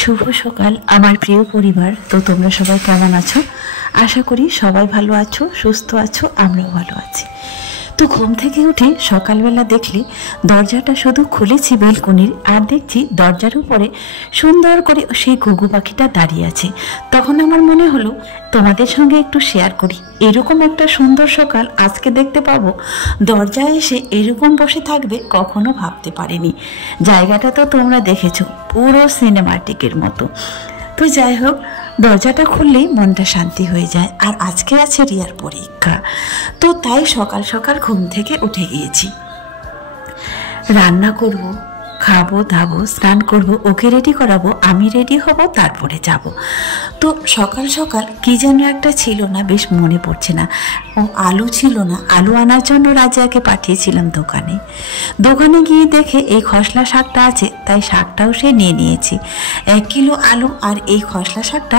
শুভ সকাল আমার প্রিয় পরিবার। তো তোমরা সবাই কেমন আছো? আশা করি সবাই ভালো আছো, সুস্থ আছো, আমরাও ভালো আছি। তো ঘুম থেকে উঠে সকালবেলা দেখলে দরজাটা শুধু খুলেছি বেলকনির, আর দেখছি দরজার উপরে সুন্দর করে সেই ঘুঘু পাখিটা দাঁড়িয়ে আছে। তখন আমার মনে হলো তোমাদের সঙ্গে একটু শেয়ার করি। এরকম একটা সুন্দর সকাল আজকে দেখতে পাবো, দরজায় এসে এরকম বসে থাকবে কখনো ভাবতে পারিনি। জায়গাটা তো তোমরা দেখেছো, পুরো সিনেমাটিকের মতো। তো যাই হোক, দরজাটা খুললেই মনটা শান্তি হয়ে যায়। আর আজকে আছে রিয়ার পরীক্ষা, তো তাই সকাল সকাল ঘুম থেকে উঠে গিয়েছি। রান্না করব, খাবো দাবো, স্নান করব, ওকে রেডি করাবো, আমি রেডি হব, তারপরে যাব। তো সকাল সকাল কি যেন একটা ছিল না, বেশ মনে পড়ছে না। ও আলু ছিল না, আলু আনার জন্য রাজিয়াকে পাঠিয়েছিলাম দোকানে। দোকানে গিয়ে দেখে এই খসলা শাকটা আছে, তাই শাকটাও সে নিয়ে নিয়েছি। 1 কিলো আলু আর এই খসলা শাকটা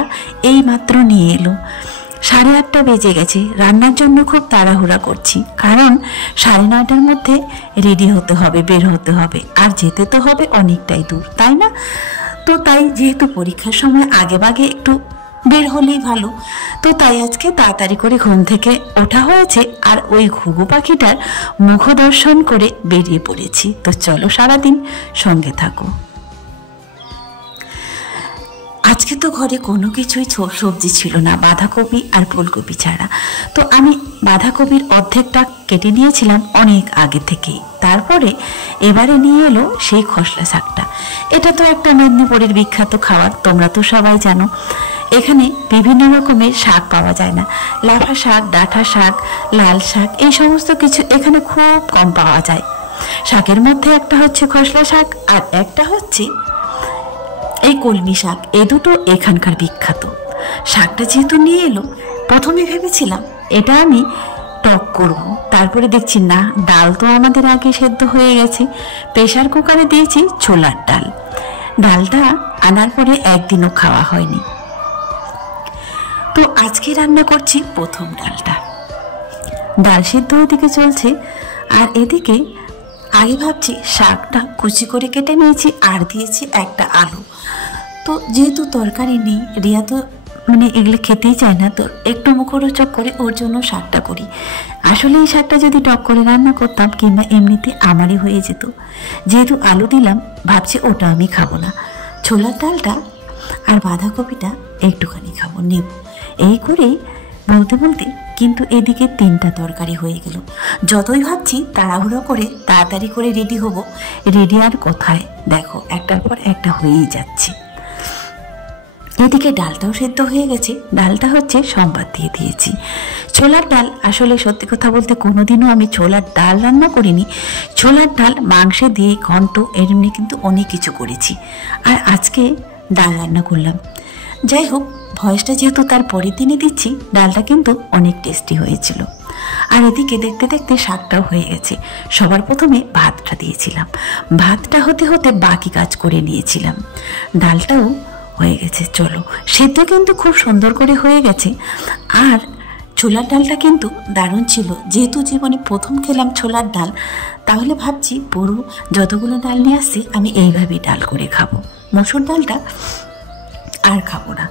এই মাত্র নিয়ে এলো। 8:30 বেজে গেছে। রান্নার জন্য খুব তাড়াহুড়া করছি, কারণ 9:30টার মধ্যে রেডি হতে হবে, বের হতে হবে, আর যেতে তো হবে অনেকটাই দূর, তাই না? তো তাই যেহেতু পরীক্ষার সময় আগে ভাগে একটু বের হলেই ভালো, তো তাই আজকে তাড়াতাড়ি করে ঘুম থেকে ওঠা হয়েছে, আর ওই ঘুঘু পাখিটার মুখ দর্শন করে বেরিয়ে পড়েছি। তো চলো সারাদিন সঙ্গে থাকো। আজকে তো ঘরে কোনো কিছুই সবজি ছিল না, বাঁধাকপি আর ফুলকপি ছাড়া। তো আমি বাঁধাকপির অর্ধেকটা কেটে নিয়েছিলাম অনেক আগে থেকেই। তারপরে এবারে নিয়ে এলো সেই খসলা শাকটা। এটা তো একটা মেদিনীপুরের বিখ্যাত খাবার, তোমরা তো সবাই জানো। এখানে বিভিন্ন রকমের শাক পাওয়া যায় না, লাফা শাক, ডাঁটা শাক, লাল শাক, এই সমস্ত কিছু এখানে খুব কম পাওয়া যায়। শাকের মধ্যে একটা হচ্ছে খসলা শাক, আর একটা হচ্ছে এই কলমি শাক। এ দুটো এখানকার বিখ্যাত। শাকটা যেহেতু নিয়ে এলো, প্রথমে ভেবেছিলাম এটা আমি টক করব, তারপরে দেখছি না, ডাল তো আমাদের আগে সেদ্ধ হয়ে গেছে। প্রেসার কুকারে দিয়েছি ছোলার ডাল। ডালটা আনার পরে একদিনও খাওয়া হয়নি, তো আজকে রান্না করছি প্রথম ডালটা। ডাল সেদ্ধ ওদিকে চলছে, আর এদিকে আগে ভাবছি শাকটা কুচি করে কেটে নিয়েছি, আর দিয়েছি একটা আলু। তো যেহেতু তরকারি নেই, রিয়া তো এগুলো খেতেই চায় না, তো একটু মুখরোচক করে ওর জন্য শাকটা করি। আসলে এই শাকটা যদি টক করে রান্না করতাম, কিংবা এমনিতে আমারই হয়ে যেত। যেহেতু আলু দিলাম, ভাবছি ওটা আমি খাবো না, ছোলার ডালটা আর বাঁধাকপিটা একটুখানি খাবো, নেব। এই করেই বলতে বলতে কিন্তু এদিকে 3টা তরকারি হয়ে গেল। যতই ভাবছি তাড়াহুড়ো করে তাড়াতাড়ি করে রেডি হব, রেডি আর কোথায়, দেখো একটার পর একটা হয়েই যাচ্ছে। এদিকে ডালটাও সেদ্ধ হয়ে গেছে। ডালটা হচ্ছে সম্বাদ দিয়ে দিয়েছি। ছোলার ডাল, আসলে সত্যি কথা বলতে কোনোদিনও আমি ছোলার ডাল রান্না করিনি। ছোলার ডাল মাংসে দিয়ে ঘন্ট এমনি কিন্তু অনেক কিছু করেছি, আর আজকে ডাল রান্না করলাম। যাই হোক, ভয়েসটা যেহেতু তার পরের দিনই দিচ্ছি, ডালটা কিন্তু অনেক টেস্টি হয়েছিল। আর এদিকে দেখতে দেখতে শাকটাও হয়ে গেছে। সবার প্রথমে ভাতটা দিয়েছিলাম, ভাতটা হতে হতে বাকি কাজ করে নিয়েছিলাম। ডালটাও হয়ে গেছে। চলো, সেদ্ধ কিন্তু খুব সুন্দর করে হয়ে গেছে। আর ছোলার ডালটা কিন্তু দারুণ ছিল। যেহেতু জীবনে প্রথম খেলাম ছোলার ডাল, তাহলে ভাবছি পুরো যতগুলো ডাল নিয়ে আসছি আমি এইভাবেই ডাল করে খাবো, মসুর ডালটা আর খাবো না।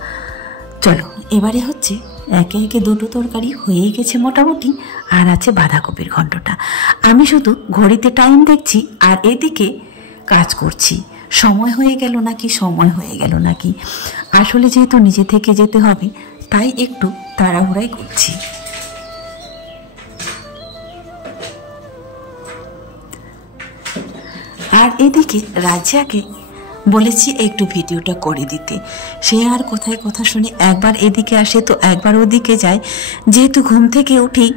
চলো, এবারে হচ্ছে একে একে 2টো তরকারি হয়েই গেছে মোটামুটি, আর আছে বাঁধাকপির ঘন্টটা। আমি শুধু ঘড়িতে টাইম দেখছি, আর এদিকে কাজ করছি। সময় হয়ে গেল নাকি, সময় হয়ে গেল নাকি, আসলে যেহেতু নিজে থেকে যেতে হবে, তাই একটু তাড়াহুড়াই করছি। আর এদিকে রাজিয়াকে বলেছি একটু ভিডিওটা করে দিতে। সে আর কোথায় কথা শুনে, একবার এদিকে আসে তো একবার ওদিকে যায়। যেহেতু ঘুম থেকে উঠেই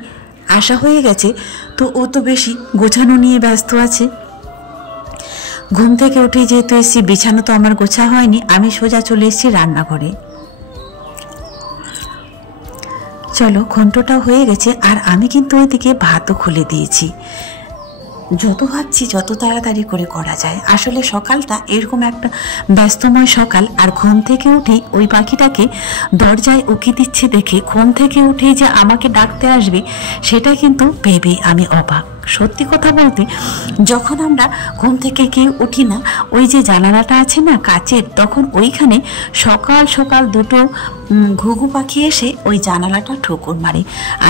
আসা হয়ে গেছে, তো ও তো বেশি গোছানো নিয়ে ব্যস্ত আছে। ঘুম থেকে উঠেই যেহেতু এসেছি, বিছানো তো আমার গোছা হয়নি, আমি সোজা চলে এসেছি রান্নাঘরে। চলো, ঘন্টটাও হয়ে গেছে, আর আমি কিন্তু ওইদিকে ভাতও খুলে দিয়েছি। যত ভাবছি যত তাড়াতাড়ি করে করা যায়। আসলে সকালটা এরকম একটা ব্যস্তময় সকাল, আর ঘুম থেকে উঠেই ওই পাখিটাকে দরজায় উকি দিচ্ছে দেখে ঘুম থেকে উঠেই যে আমাকে ডাকতে আসবে, সেটা কিন্তু ভেবে আমি অবাক। সত্যি কথা বলতে যখন আমরা ঘুম থেকে কেউ উঠি না, ওই যে জানালাটা আছে না কাচের, তখন ওইখানে সকাল সকাল দুটো ঘুঘু পাখি এসে ওই জানালাটা ঠোকর মারে।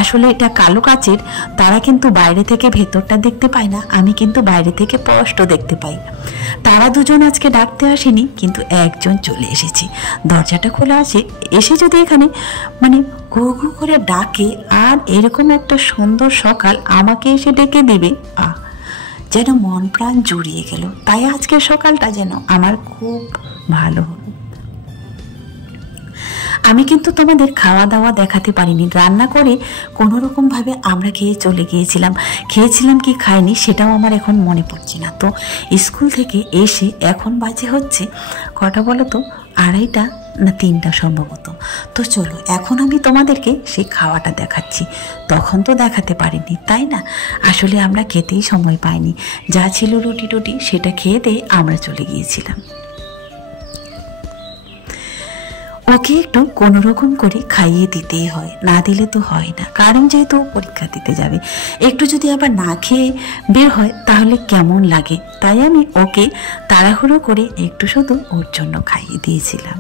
আসলে এটা কালো কাচের, তারা কিন্তু বাইরে থেকে ভেতরটা দেখতে পায় না, আমি কিন্তু বাইরে থেকে স্পষ্ট দেখতে পাই। তারা দুজন আজকে ডাকতে আসেনি, কিন্তু একজন চলে এসেছে, দরজাটা খোলা আছে, এসে যদি এখানে মানে ঘু ঘু করে ডাকে আর এরকম একটা সুন্দর সকাল আমাকে এসে ডেকে দেবে, যেন মন প্রাণ জুড়িয়ে গেল। তাই আজকের সকালটা যেন আমার খুব ভালো হলো। আমি কিন্তু তোমাদের খাওয়া দাওয়া দেখাতে পারিনি, রান্না করে কোনো রকমভাবে আমরা খেয়ে চলে গিয়েছিলাম। খেয়েছিলাম কি খাইনি সেটাও আমার এখন মনে পড়ছে না। তো স্কুল থেকে এসে এখন বাজে হচ্ছে কটা বলো তো, 2:30 না 3টা সম্ভবত। তো চলো এখন আমি তোমাদেরকে সেই খাওয়াটা দেখাচ্ছি, তখন তো দেখাতে পারিনি তাই না। আসলে আমরা খেতেই সময় পাইনি, যা ছিল রুটি টুটি সেটা খেয়ে দিয়ে আমরা চলে গিয়েছিলাম। ওকে একটু কোনো রকম করে খাইয়ে দিতেই হয়, না দিলে তো হয় না, কারণ যেহেতু পরীক্ষা দিতে যাবে। একটু যদি আবার না খেয়ে বের হয় তাহলে কেমন লাগে, তাই আমি ওকে তাড়াহুড়ো করে একটু শুধু ওর জন্য খাইয়ে দিয়েছিলাম।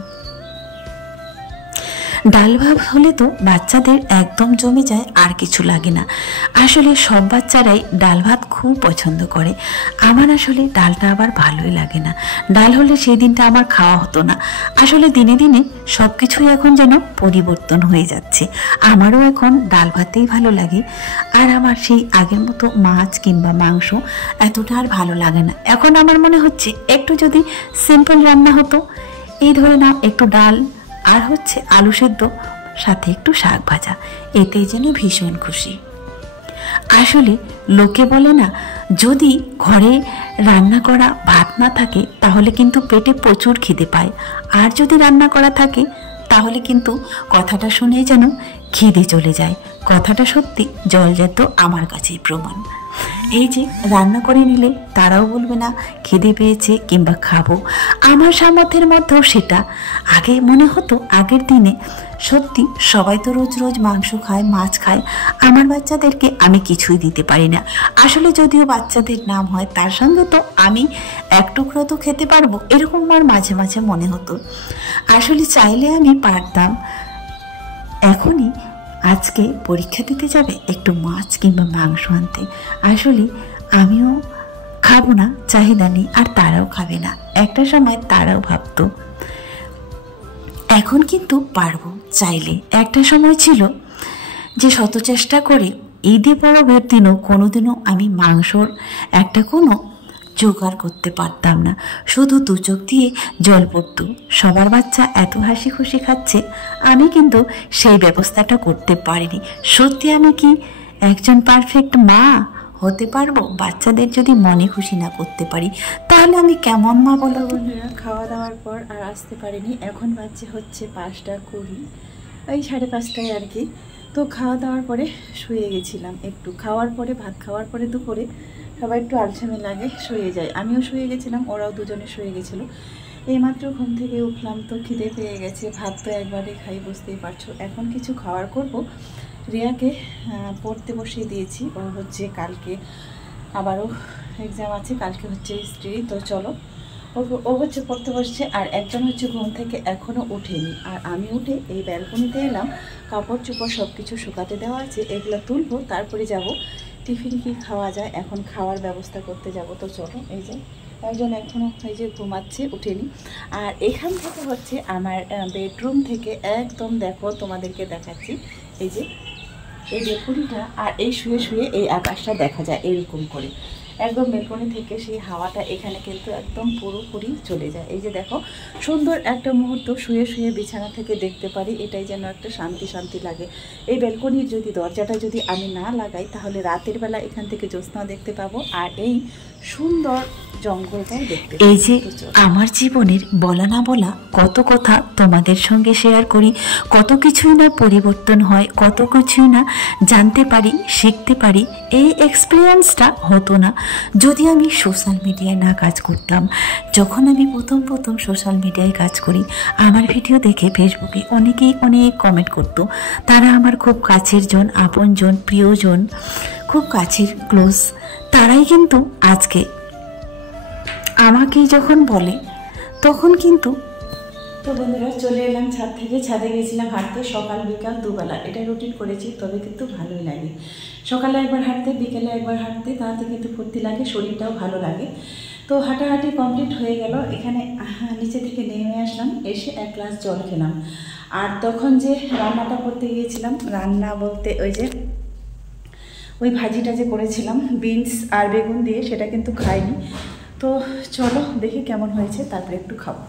ডাল ভাত হলে তো বাচ্চাদের একদম জমে যায়, আর কিছু লাগে না। আসলে সব বাচ্চারাই ডাল ভাত খুব পছন্দ করে, আমার আসলে ডালটা আবার ভালোই লাগে না। ডাল হলে সেই দিনটা আমার খাওয়া হতো না। আসলে দিনে দিনে সব কিছুই এখন যেন পরিবর্তন হয়ে যাচ্ছে, আমারও এখন ডাল ভাতেই ভালো লাগে। আর আমার সেই আগের মতো মাছ কিংবা মাংস এতটা আর ভালো লাগে না। এখন আমার মনে হচ্ছে একটু যদি সিম্পল রান্না হতো, এই ধরে নাও একটু ডাল আর হচ্ছে আলু সেদ্ধ, সাথে একটু শাক ভাজা, এতেই যেন ভীষণ খুশি। আসলে লোকে বলে না, যদি ঘরে রান্না করা ভাত না থাকে তাহলে কিন্তু পেটে প্রচুর খিদে পায়, আর যদি রান্না করা থাকে তাহলে কিন্তু কথাটা শুনেই যেন খিদে চলে যায়। কথাটা সত্যি, জলজাত আমার কাছেই প্রমাণ। এই যে রান্না করে নিলে তারাও বলবে না খিদে পেয়েছে কিংবা খাবো। আমার সামর্থ্যের মধ্যেও সেটা আগে মনে হতো, আগের দিনে সত্যি সবাই তো রোজ রোজ মাংস খায়, মাছ খায়, আমার বাচ্চাদেরকে আমি কিছুই দিতে পারি না। আসলে যদিও বাচ্চাদের নাম হয়, তার সঙ্গে তো আমি এক টুকরো তো খেতে পারবো, এরকম আমার মাঝে মাঝে মনে হতো। আসলে চাইলে আমি পারতাম এখনই আজকে পরীক্ষা দিতে যাবে একটু মাছ কিংবা মাংস আনতে। আসলে আমিও খাবো না, চাহিদা নেই, আর তারাও খাবে না, একটা সময় তারাও ভাবতো। এখন কিন্তু পারবো চাইলে। একটা সময় ছিল যে শত চেষ্টা করে ঈদে পরবের দিনও কোনোদিনও আমি মাংসর একটা কোনো জোগাড় করতে পারতাম না, শুধু দু চোখ দিয়ে জল পড়তো। সবার বাচ্চা এত হাসি খুশি খাচ্ছে, আমি কিন্তু সেই ব্যবস্থাটা করতে পারিনি। সত্যি আমি কি একজন পারফেক্ট মা হতে পারবো? বাচ্চাদের যদি মনে খুশি না করতে পারি তাহলে আমি কেমন মা বলো? বন্ধুরা, খাওয়া দাওয়ার পর আর আসতে পারিনি, এখন বাজে হচ্ছে 5:20, ওই 5:30টায় আর কি। তো খাওয়া দাওয়ার পরে শুয়ে গেছিলাম একটু, খাওয়ার পরে ভাত খাওয়ার পরে দুপুরে সবাই একটু আলসামি লাগে, শুয়ে যায়, আমিও শুয়ে গেছিলাম, ওরাও দুজনে শুয়ে গেছিলো। এইমাত্র ঘুম থেকে উঠলাম, তো খিদে পেয়ে গেছে, ভাত তো একবারে খাই, বুঝতেই পারছো। এখন কিছু খাওয়ার করব। রিয়াকে পড়তে বসিয়ে দিয়েছি, ও হচ্ছে কালকে আবারও এক্সাম আছে, কালকে হচ্ছে হিস্ট্রি। তো চলো, ও হচ্ছে পড়তে বসছে, আর একজন হচ্ছে ঘুম থেকে এখনও ওঠেনি। আর আমি উঠে এই ব্যালকনিতে এলাম, কাপড় চোপড় সব কিছু শুকাতে দেওয়া আছে, এগুলো তুলবো, তারপরে যাব টিফিন কি খাওয়া যায়, এখন খাওয়ার ব্যবস্থা করতে যাব। তো চলো, এই যে একজন এখনও এই যে ঘুমাচ্ছে, উঠেনি। আর এখান থেকে হচ্ছে আমার বেডরুম থেকে একদম দেখো, তোমাদেরকে দেখাচ্ছি, এই যে এই বেলকনিটা, আর এই শুয়ে শুয়ে এই আকাশটা দেখা যায় এরকম করে, একদম বেলকনি থেকে সেই হাওয়াটা এখানে কিন্তু একদম পুরোপুরি চলে যায়। এই যে দেখো, সুন্দর একটা মুহূর্ত শুয়ে শুয়ে বিছানা থেকে দেখতে পারি, এটাই যেন একটা শান্তি শান্তি লাগে। এই বেলকনির যদি দরজাটা যদি আমি না লাগাই তাহলে রাতের বেলা এখান থেকে জ্যোৎস্না দেখতে পাবো, আর এই সুন্দর জঙ্গলটাই দেখতে। এই যে আমার জীবনের বলা না বলা কত কথা তোমাদের সঙ্গে শেয়ার করি, কত কিছুই না পরিবর্তন হয়, কত কিছুই না জানতে পারি, শিখতে পারি। এই এক্সপিরিয়েন্সটা হতো না যদি আমি সোশ্যাল মিডিয়ায় না কাজ করতাম। যখন আমি প্রথম সোশ্যাল মিডিয়ায় কাজ করি, আমার ভিডিও দেখে ফেসবুকে অনেকেই অনেক কমেন্ট করতো, তারা আমার খুব কাছের জন, আপনজন, প্রিয়জন, খুব কাছের ক্লোজ তারাই কিন্তু আজকে আমাকেই যখন বলে তখন কিন্তু। তো বন্ধুরা চলে এলাম ছাদ থেকে, ছাদে গেছিলাম হাঁটতে সকাল বিকাল দুবেলা, এটা রুটিন করেছি, তবে কিন্তু ভালোই লাগে। সকালে একবার হাঁটতে, বিকেলে একবার হাঁটতে, তাতে কিন্তু ফুর্তি লাগে, শরীরটাও ভালো লাগে। তো হাঁটাহাঁটি কমপ্লিট হয়ে গেল, এখানে নিচে থেকে নেমে আসলাম, এসে এক গ্লাস জল খেলাম। আর তখন যে রান্নাটা করতে গিয়েছিলাম, রান্না বলতে ওই ভাজিটা যে করেছিলাম বিনস আর বেগুন দিয়ে, সেটা কিন্তু খাইনি। তো চলো দেখি কেমন হয়েছে, তারপরে একটু খাবো।